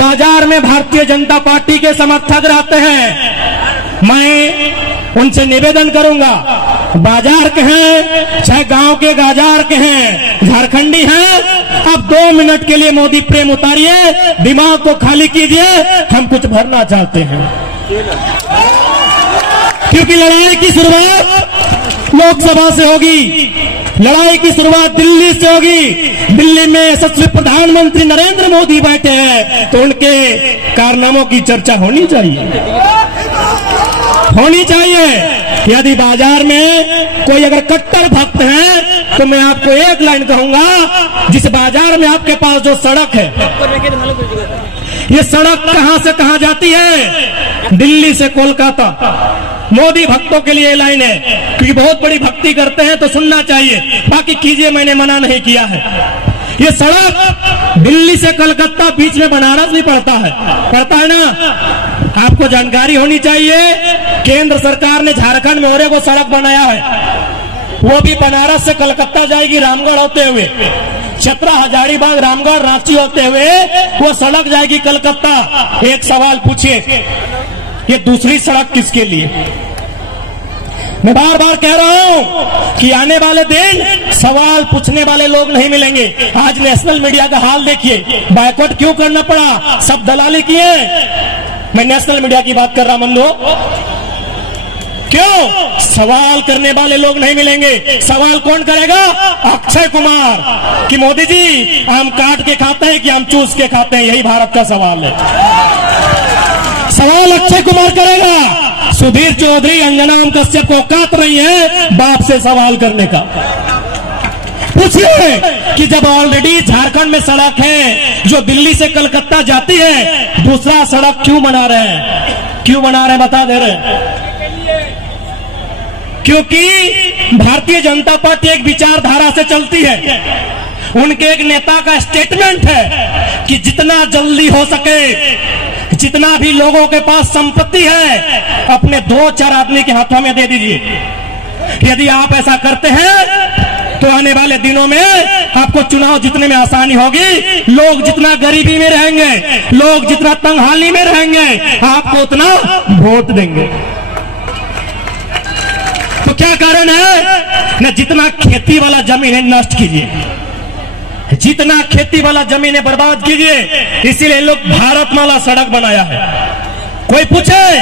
बाजार में भारतीय जनता पार्टी के समर्थक रहते हैं, मैं उनसे निवेदन करूंगा, बाजार के हैं चाहे गांव के बाजार के हैं, झारखंडी हैं, अब 2 मिनट के लिए मोदी प्रेम उतारिए, दिमाग को खाली कीजिए, हम कुछ भरना चाहते हैं। क्योंकि लड़ाई की शुरुआत लोकसभा से होगी, लड़ाई की शुरुआत दिल्ली से होगी। दिल्ली में यशस्वी प्रधानमंत्री नरेंद्र मोदी बैठे हैं, तो उनके कारनामों की चर्चा होनी चाहिए। यदि बाजार में कोई अगर कट्टर भक्त है तो मैं आपको एक लाइन कहूंगा, जिस बाजार में आपके पास जो सड़क है, ये सड़क कहां से कहां जाती है? दिल्ली से कोलकाता। मोदी भक्तों के लिए लाइन है, क्योंकि बहुत बड़ी भक्ति करते हैं तो सुनना चाहिए, बाकी कीजिए, मैंने मना नहीं किया है। ये सड़क दिल्ली से कलकत्ता बीच में बनारस भी पड़ता है ना? आपको जानकारी होनी चाहिए, केंद्र सरकार ने झारखंड में और एक सड़क बनाया है, वो भी बनारस से कलकत्ता जाएगी, रामगढ़ होते हुए, छपरा, हजारीबाग, रामगढ़, रांची होते हुए वो सड़क जाएगी कलकत्ता। एक सवाल पूछिए, ये दूसरी सड़क किसके लिए? मैं बार बार कह रहा हूं कि आने वाले दिन सवाल पूछने वाले लोग नहीं मिलेंगे। आज नेशनल मीडिया का हाल देखिए, बायकॉट क्यों करना पड़ा? सब दलाली किए। मैं नेशनल मीडिया की बात कर रहा, मन लो, क्यों? सवाल करने वाले लोग नहीं मिलेंगे। सवाल कौन करेगा? अक्षय कुमार, कि मोदी जी आम काट के खाते हैं कि आम चूस के खाते हैं? यही भारत का सवाल है। सवाल अक्षय कुमार करेगा। सुधीर चौधरी, अंजना ओम कश्यप को औकात नहीं है बाप से सवाल करने का। पूछिए कि जब ऑलरेडी झारखंड में सड़क है जो दिल्ली से कलकत्ता जाती है, दूसरा सड़क क्यों बना रहे हैं? क्यों बना रहे हैं बता दे रहे? क्योंकि भारतीय जनता पार्टी एक विचारधारा से चलती है। उनके एक नेता का स्टेटमेंट है कि जितना जल्दी हो सके, जितना भी लोगों के पास संपत्ति है, अपने 2-4 आदमी के हाथों में दे दीजिए। यदि आप ऐसा करते हैं तो आने वाले दिनों में आपको चुनाव जीतने में आसानी होगी। लोग जितना गरीबी में रहेंगे, लोग जितना तंगहाली में रहेंगे, आपको उतना वोट देंगे। तो क्या कारण है? न जितना खेती वाला जमीन है नष्ट कीजिए, जितना खेती वाला जमीन है बर्बाद कीजिए। इसीलिए लोग भारतमाला सड़क बनाया है। कोई पूछे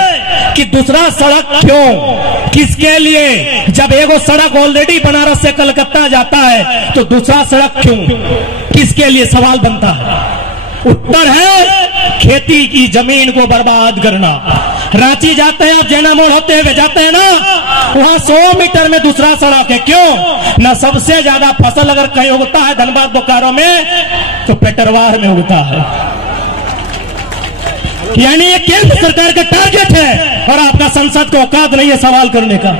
कि दूसरा सड़क क्यों, किसके लिए? जब एगो सड़क ऑलरेडी बनारस से कलकत्ता जाता है तो दूसरा सड़क क्यों, किसके लिए? सवाल बनता है। उत्तर है खेती की जमीन को बर्बाद करना। रांची जाते हैं, आप जैना मोड़ होते हुए जाते हैं ना, वहां 100 मीटर में दूसरा सड़क है। क्यों? ना सबसे ज्यादा फसल अगर कहीं उगता है धनबाद बोकारो में, तो पेटरवार में उगता है। यानी ये केंद्र सरकार का टारगेट है और आपका संसद को औकात नहीं है सवाल करने का।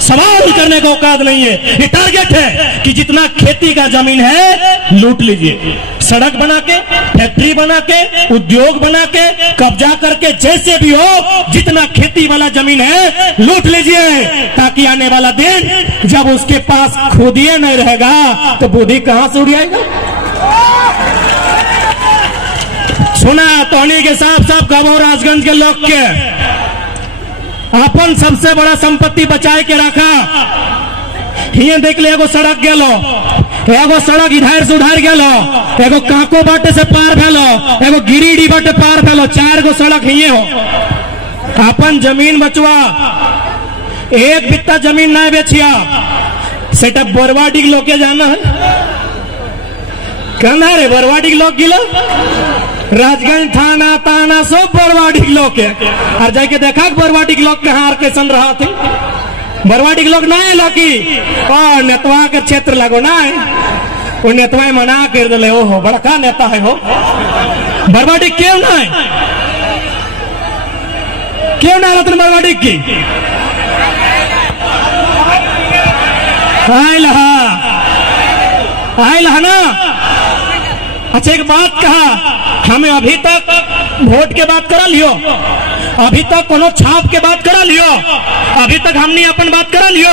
सवाल करने का औकात नहीं है। ये टारगेट है कि जितना खेती का जमीन है लूट लीजिए, सड़क बना के, फैक्ट्री बना के, उद्योग बना के, कब्जा करके, जैसे भी हो जितना खेती वाला जमीन है लूट लीजिए, ताकि आने वाला दिन जब उसके पास खुदिए नहीं रहेगा तो बुद्धि कहां से उड़ जाएगा। सुना तोहनी के साफ साफ कहो, राजगंज के लोग के अपन सबसे बड़ा संपत्ति बचाए के रखा। हिये देख ले, एगो सड़क गेलो, एगो सड़क इधर से उधर गेलो, एगो काको बाटे से पार भेलो, एगो गिरिडीह बाटे पार भेलो, 4 गो सड़क हिये हो। अपन जमीन बचवा, एक बित्ता जमीन ना बेचिया। सेटा बरवाडी के लोग के जाना है, कहना रे बरवाडी के लोग गिलो, राजगंज थाना ताना सब बरवाडी के लोग के। और जाके देखा बरवाडी के लोग कहाँ कैसन रहा थे। बरवाडी के लोग ना है लोकी, और नेतवा के क्षेत्र लगो ना है, वो नेतवा मना कर दिले। ओहो बड़का नेता है हो, बरवाडी क्यों ना है? क्यों ना रतन बरवाडी की आयल है ना। अच्छा एक बात कहा, हमें अभी तक वोट के बात करा लियो, अभी तक कोनो छाप के बात करा लियो, अभी तक हमने अपन बात करा लियो,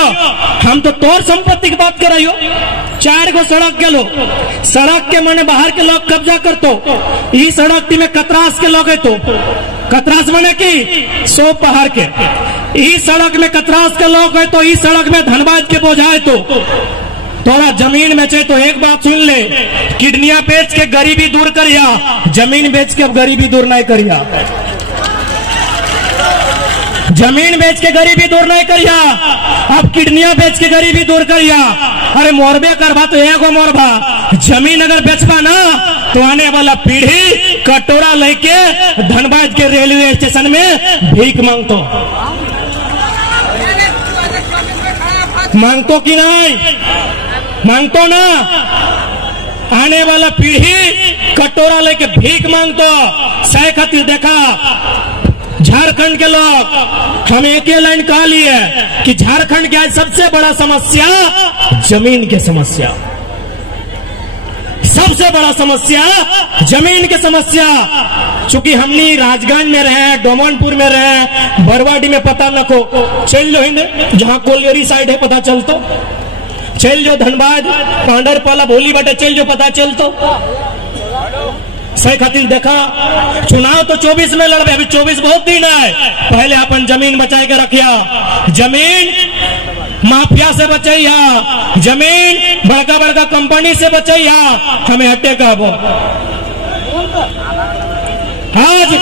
हम तो तोर संपत्ति की बात कराइयो। 4 गो सड़क के लो, सड़क के माने बाहर के लोग कब्जा करतो, ई सड़क में कतरास के लोग है तो कतरास माने की 100 पहाड़ के, ई सड़क में कतरास के लोग है तो ई सड़क में धनबाद के बोझाए तो तोरा जमीन बेचे तो एक बात सुन ले, किडनियां बेच के गरीबी दूर करिया, जमीन बेच के अब गरीबी दूर नहीं करिया, जमीन बेच के गरीबी दूर नहीं करिया, अब किडनियां बेच के गरीबी दूर करिया। अरे मोरबे करवा तो एगो मोरबा, जमीन अगर बेचबा ना तो आने वाला पीढ़ी कटोरा लेके धनबाद के रेलवे स्टेशन में भीख मांगतो कि नहीं मांगतो ना, आने वाला पीढ़ी कटोरा लेके भीख मांगतो। सह खातिर देखा झारखंड के लोग, हम एक ही लाइन कहा लिए कि झारखंड की आज सबसे बड़ा समस्या जमीन की समस्या, सबसे बड़ा समस्या जमीन की समस्या। चूंकि हमने राजगंज में रहे, डोमनपुर में रहे, बरवाडी में पता न को, चल लो हिंद जहां कोलियरी साइड है पता चलतो, चल जो धनबाद पांडरपाला भोली बाटे चल जो पता चलतो। सही खातिर देखा चुनाव तो 24 में लड़बे, अभी 24 बहुत दिन है, पहले अपन जमीन बचाए के रखिया, जमीन माफिया से बचैया, जमीन बड़का बड़का कंपनी से बचैया, हमें हटे का वो। आज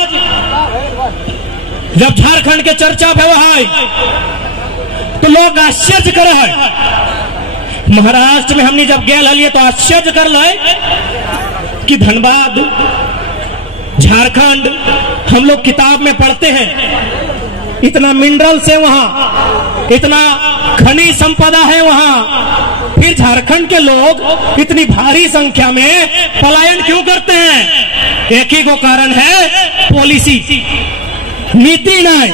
जब झारखंड के चर्चा हुआ है तो लोग आश्चर्य कर है, महाराष्ट्र में हमने जब गेल हलिए तो आश्चर्य कर ले कि धनबाद झारखंड, हम लोग किताब में पढ़ते हैं इतना मिनरल्स है वहां, इतना खनिज संपदा है वहां, फिर झारखंड के लोग इतनी भारी संख्या में पलायन क्यों करते हैं? एक ही को कारण है, पॉलिसी, नीति नहीं।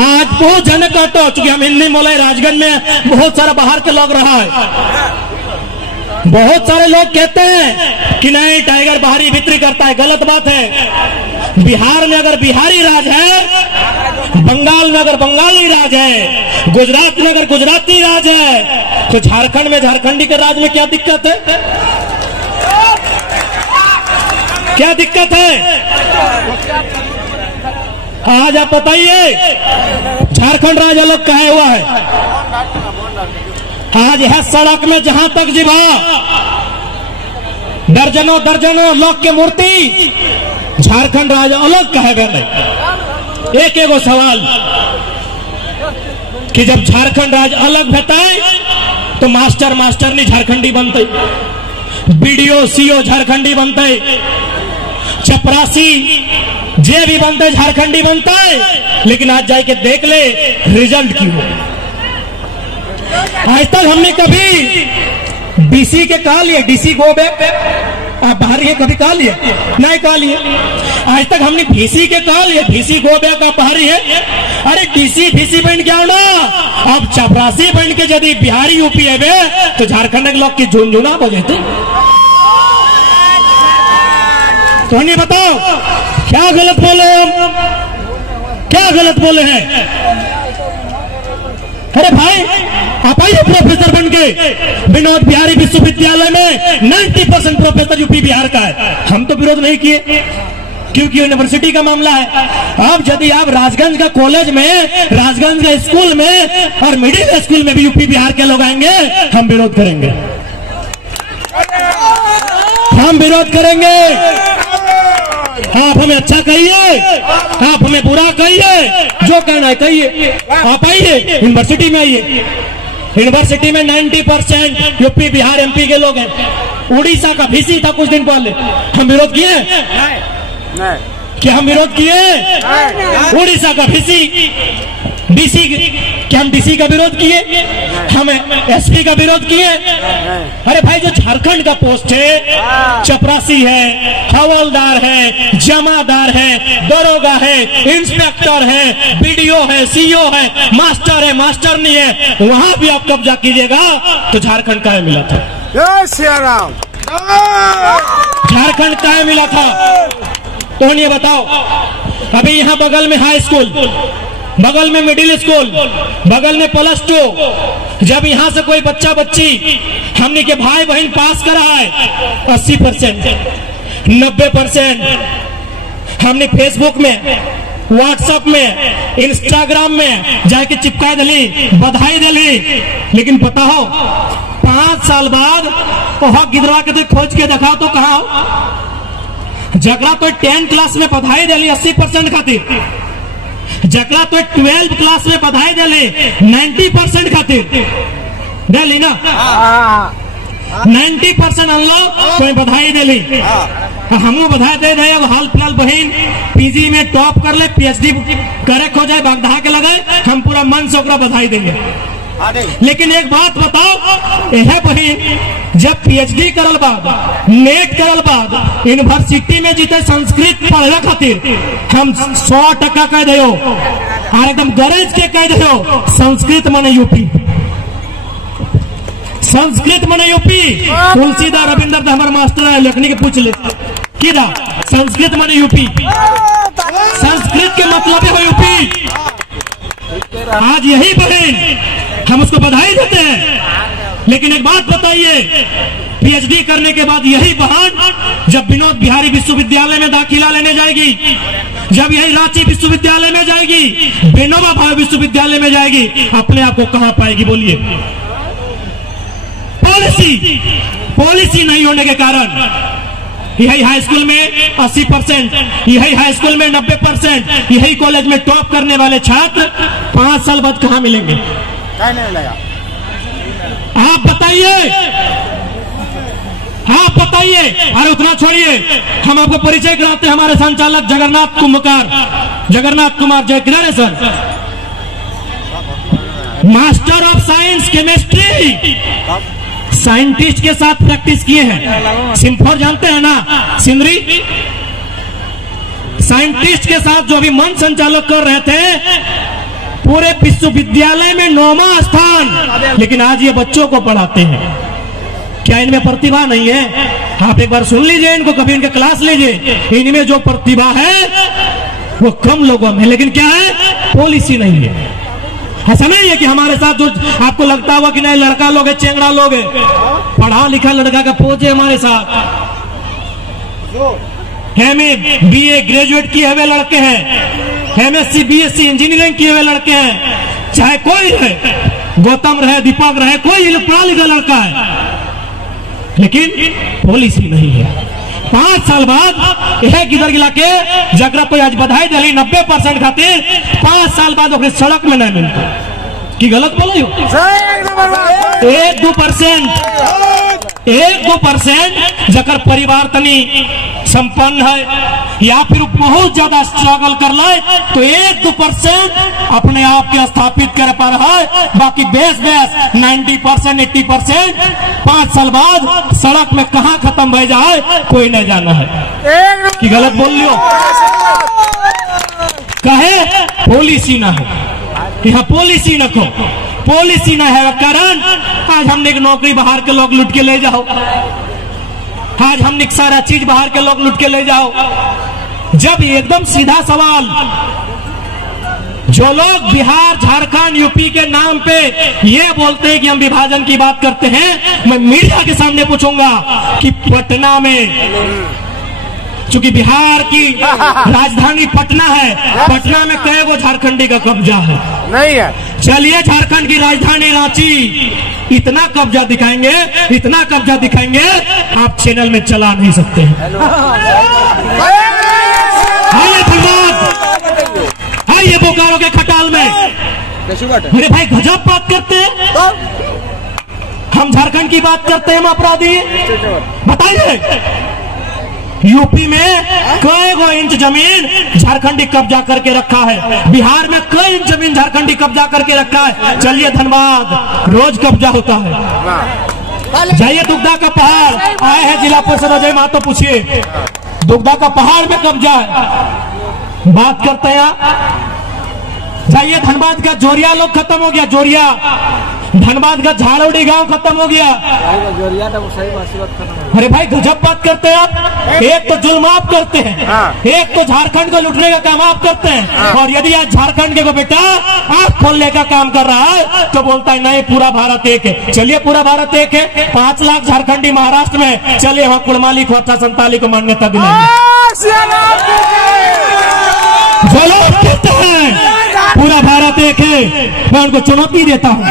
आज बहुत जन काटो, चूंकि हम हिंदी बोले, राजगंज में बहुत सारा बाहर के लोग रहा है, बहुत सारे लोग कहते हैं कि नहीं टाइगर बाहरी भीतरी करता है, गलत बात है। बिहार में अगर बिहारी राज है, बंगाल में अगर बंगाली राज है, गुजरात में अगर गुजराती राज है, तो झारखंड में झारखंडी के राज में क्या दिक्कत है? क्या दिक्कत है? आज आप बताइए, झारखंड राज अलग कहा हुआ है। आज यह सड़क में जहां तक जीवा दर्जनों दर्जनों लोग के मूर्ति, झारखंड राज अलग कहे गए। एक एगो सवाल कि जब झारखंड राज अलग बताए तो मास्टर मास्टरनी झारखंडी बनते, बीडीओ सीओ झारखंडी बनते, चपरासी जे भी बनते झारखंडी बनता है। लेकिन आज जाके देख ले रिजल्ट की हो। आज तक हमने कभी डीसी के कहा लिए, डीसी गो बैक, आप बाहर ये कभी कहा लिए? नहीं कहा लिए। आज तक हमने भीसी के कहा लिए, भीसी गो बैक, आप बाहर है। अरे डीसी भीसी बन गया ना, अब चपरासी बन के यदि बिहारी यूपी है तो झारखंड के लोग की झुनझुना बजे थे। तो नहीं बताओ क्या गलत बोले हम, क्या गलत बोले हैं? अरे भाई आप आइए प्रोफेसर बन के, विनोद बिहारी विश्वविद्यालय में 90% प्रोफेसर यूपी बिहार का है। हम तो विरोध नहीं किए क्योंकि यूनिवर्सिटी का मामला है। अब यदि आप राजगंज का कॉलेज में, राजगंज का स्कूल में और मिडिल स्कूल में भी यूपी बिहार के लोग आएंगे, हम विरोध करेंगे, हम विरोध करेंगे। आप हमें अच्छा कहिए, आप हमें बुरा कहिए, जो कहना है कहिए। आप आइए यूनिवर्सिटी में, आइए यूनिवर्सिटी में 90% यूपी बिहार एमपी के लोग हैं। उड़ीसा का भीसी था कुछ दिन पहले, हम विरोध किए? क्या हम विरोध किए? उड़ीसा का भीसी, डीसी, क्या हम डीसी का विरोध किए? हम एसपी का विरोध किए? अरे भाई जो झारखंड का पोस्ट है, चपरासी है, हवलदार है, जमादार है, दरोगा है, इंस्पेक्टर है, बीडीओ है, सीओ है, मास्टर है, मास्टर नहीं है, वहां भी आप कब्जा कीजिएगा तो झारखंड का मिला था। झारखंड का मिला था। तो ये बताओ अभी यहाँ बगल में हाई स्कूल, बगल में मिडिल स्कूल, बगल में +2। जब यहाँ से कोई बच्चा बच्ची हमने के भाई बहन पास करा है 80%, 90% हमने फेसबुक में, व्हाट्सएप में, इंस्टाग्राम में जाके चिपका दिली, बधाई दिली। लेकिन पता हो 5 साल बाद वहां गिदरा के खोज के दिखाओ तो कहा हो। जगरा तो 10 क्लास में बधाई दिली 80% खातिर, जगरा तो 12 क्लास में बधाई दिली 90% खातिर दिली ना। 90% हम लोग कोई बधाई दिली, हमू बधाई दे रहे। अब हाल फिलहाल बहन पीजी में टॉप कर ले, पीएचडी करेक्ट हो जाए, बागधा के लगे, हम पूरा मन से ओकरा बधाई देंगे। लेकिन एक बात बताओ, यह बहन जब पीएचडी करल बाद, नेट करल बाद, यूनिवर्सिटी में जीते संस्कृत पढ़े खातिर हम 100% कह दो और एकदम गरज के कह दो संस्कृत माने यूपी, संस्कृत माने यूपी। तुलसीदास रविंद्र हमारे मास्टर है, लखनी के पूछ ले कि संस्कृत माने यूपी, संस्कृत के मतलब है यूपी। आज यही बहन हम उसको बधाई देते हैं। लेकिन एक बात बताइए, पीएचडी करने के बाद यही बहन जब विनोद बिहारी विश्वविद्यालय में दाखिला लेने जाएगी, जब यही रांची विश्वविद्यालय में जाएगी, विनोबा भावे विश्वविद्यालय में जाएगी, अपने आप को कहां पाएगी बोलिए? पॉलिसी नहीं होने के कारण यही हाई स्कूल में 80%, यही हाई स्कूल में 90%, यही कॉलेज में टॉप करने वाले छात्र 5 साल बाद कहां मिलेंगे? आप बताइए, आप बताइए। अरे उतना छोड़िए, हम आपको परिचय कराते हैं। हमारे संचालक जगन्नाथ कुमार जय sir, master of science chemistry, scientist के साथ प्रैक्टिस किए हैं। सिंफोर जानते हैं ना, सिंदरी साइंटिस्ट के साथ जो अभी मन संचालक कर रहे थे, पूरे विश्वविद्यालय में 9वां स्थान। लेकिन आज ये बच्चों को पढ़ाते हैं। क्या इनमें प्रतिभा नहीं है? आप एक बार सुन लीजिए इनको, कभी इनके क्लास लीजिए। इनमें जो प्रतिभा है वो कम लोगों में, लेकिन क्या है, पॉलिसी नहीं है। ऐसा नहीं है कि हमारे साथ जो आपको लगता हुआ कि नहीं लड़का लोग है, चेंगड़ा लोग है, पढ़ा लिखा लड़का का पोज है हमारे साथ। बीए ग्रेजुएट किए हुए लड़के हैं, एमएससी बीएससी इंजीनियरिंग किए हुए लड़के हैं, चाहे कोई रहे, गौतम रहे, दीपक रहे, कोई पढ़ा लिखा लड़का है, लेकिन पॉलिसी नहीं है। 5 साल बाद यह किधर गिला के जगरा कोई आज बधाई दिली 90% खातिर, 5 साल बाद अपने सड़क में नहीं मिलता कि गलत बोलो? 1-2% जकर परिवार तनी संपन्न है या फिर बहुत ज्यादा स्ट्रगल कर ले तो 1-2% अपने आप के स्थापित कर पा रहा है। बाकी बेस 90% 80% 5 साल बाद सड़क में कहां खत्म हो जाए कोई नहीं जाना है कि गलत बोल लियो? कहे पॉलिसी ना है, यहाँ पॉलिसी न को, पॉलिसी न है कारण आज हमने नौकरी बाहर के लोग लूट के ले जाओ, आज हमने सारा चीज बाहर के लोग लूट के ले जाओ। जब एकदम सीधा सवाल, जो लोग बिहार झारखंड यूपी के नाम पे ये बोलते हैं कि हम विभाजन की बात करते हैं, मैं मीडिया के सामने पूछूंगा कि पटना में, चूंकि बिहार की राजधानी पटना है, पटना में कई गो झारखंडी का कब्जा है? नहीं है। चलिए झारखंड की राजधानी रांची, इतना कब्जा दिखाएंगे, इतना कब्जा दिखाएंगे आप चैनल में चला नहीं सकते हैं। आइए धनबाद, आइए बोकारो के खटाल में, अरे भाई गजब बात करते हैं। हम झारखंड की बात करते हैं, हम अपराधी? बताइए यूपी में कई गो इंच जमीन झारखंडी कब्जा करके रखा है, बिहार में कई इंच जमीन झारखंडी कब्जा करके रखा है। चलिए धनबाद रोज कब्जा होता है। जाइए दुग्धा का पहाड़, आए हैं जिला परिषद अजय महतो, पूछिए दुग्धा का पहाड़ में कब्जा है, बात करते हैं। जाइए धनबाद का जोरिया लोग खत्म हो गया, जोरिया धनबाद का झाड़ोड़ी गांव खत्म हो गया। अरे भाई गजब बात करते हैं आप। एक तो जुल्म आप करते हैं, एक तो झारखंड को लुटने का काम आप करते हैं, और यदि आज झारखंड के को बेटा आंख खोलने का काम कर रहा है तो बोलता है नहीं पूरा भारत एक है। चलिए पूरा भारत एक है, 5 लाख झारखंडी महाराष्ट्र में, चलिए वहां कुड़माली खोटा संताली को मान्यता दिलाएंगे। जो लोग कहते हैं पूरा भारत एक है, मैं उनको चुनौती देता हूँ।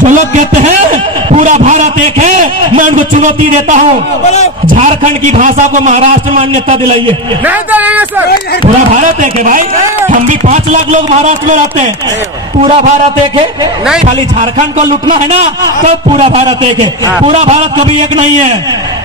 जो लोग कहते हैं पूरा भारत एक है, मैं उनको चुनौती देता हूँ। झारखंड की भाषा को महाराष्ट्र मान्यता दिलाइए। पूरा भारत एक है भाई, हम भी 5 लाख लोग महाराष्ट्र में रहते हैं। पूरा भारत एक है, खाली झारखंड को लूटना है ना तो पूरा भारत एक है। पूरा भारत कभी एक नहीं है।